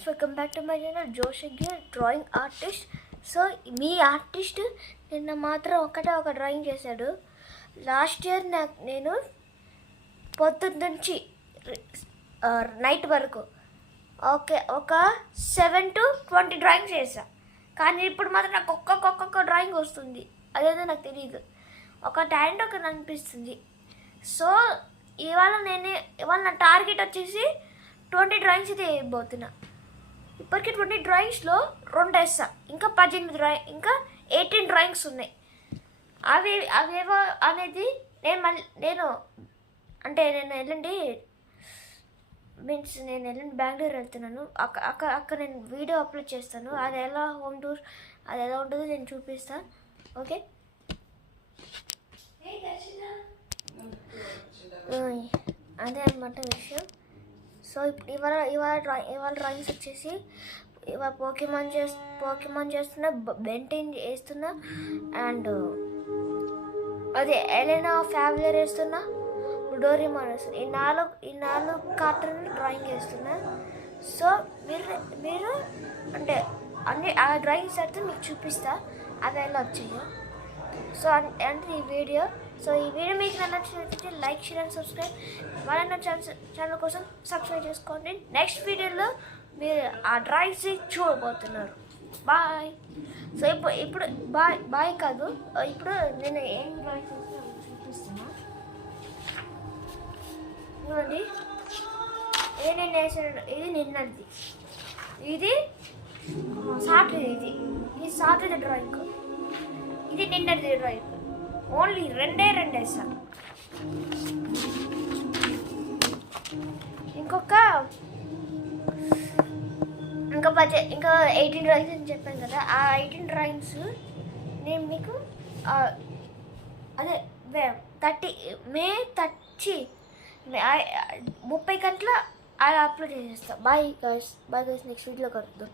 Friends, welcome back to my channel జోషగ్య drawing artist. So మీ artist నిన్న మాత్రం ఒక డ్రాయింగ్ చేశాడు. లాస్ట్ ఇయర్ నేను పొద్దున్న నుంచి నైట్ వరకు ఒక 7 to 20 డ్రాయింగ్స్ చేశా. కానీ ఇప్పుడు మాత్రం నాకు ఒక్కొక్క డ్రాయింగ్ వస్తుంది. అదేదో నాకు తెలియదు, ఒక టాలెంట్ ఒకటి అనిపిస్తుంది. సో ఇవాళ నా టార్గెట్ వచ్చేసి 20 డ్రాయింగ్స్ అయితే వేయబోతున్నా. ఇప్పటికీ 20 డ్రాయింగ్స్లో 2 వేస్తా, ఇంకా 18 డ్రాయింగ్స్ ఉన్నాయి. అవేవో అనేది నేను బెంగళూరు వెళ్తున్నాను. అక్కడ నేను వీడియో అప్లోడ్ చేస్తాను. అది ఎలా హోమ్ టూర్ అది ఎలా ఉంటుందో నేను చూపిస్తాను. ఓకే, అదే అన్నమాట విషయం. సో ఇవాళ డ్రాయింగ్స్ వచ్చేసి ఇవాళ పోకిమాన్ చేస్తున్నా, బెంటెన్ వేస్తున్నా, అండ్ అదే ఎలెనా ఫ్యామిలర్ వేస్తున్నా, డోరేమాన్ వేస్తున్నా. ఈ నాలుగు కార్టూన్ డ్రాయింగ్ వేస్తున్నా. సో మీరు అంటే ఆ డ్రాయింగ్స్ అయితే మీకు చూపిస్తా అవి ఎలా వచ్చాయో. సో అంటే ఈ వీడియో మీకు నచ్చినట్లయితే లైక్, షేర్ అండ్ సబ్స్క్రైబ్. మన ఛానల్ కోసం సబ్స్క్రైబ్ చేసుకోండి. నెక్స్ట్ వీడియోలో మీరు ఆ డ్రాయింగ్స్ చూడబోతున్నారు. బాయ్. సో ఇప్పుడు బాయ్ కాదు, ఇప్పుడు నేను ఏం డ్రాయింగ్స్ చూపిస్తున్నా. చూడండి, ఇది నేను వేసాను. ఇది నిన్నది, ఇది సాటర్డే, ఇది సాటర్డే డ్రాయింగ్, ఇది నిన్నది డ్రాయింగ్. ఓన్లీ రెండే వేస్తాను. ఇంకా 18 డ్రాయింగ్స్ అని చెప్పాను కదా. ఆ 18 డ్రాయింగ్స్ నేను మీకు అదే 30 గంటల అలా అప్లోడ్ చేసేస్తాను. బాయ్ గైస్, నెక్స్ట్ వీడియోలో కలుద్దాం.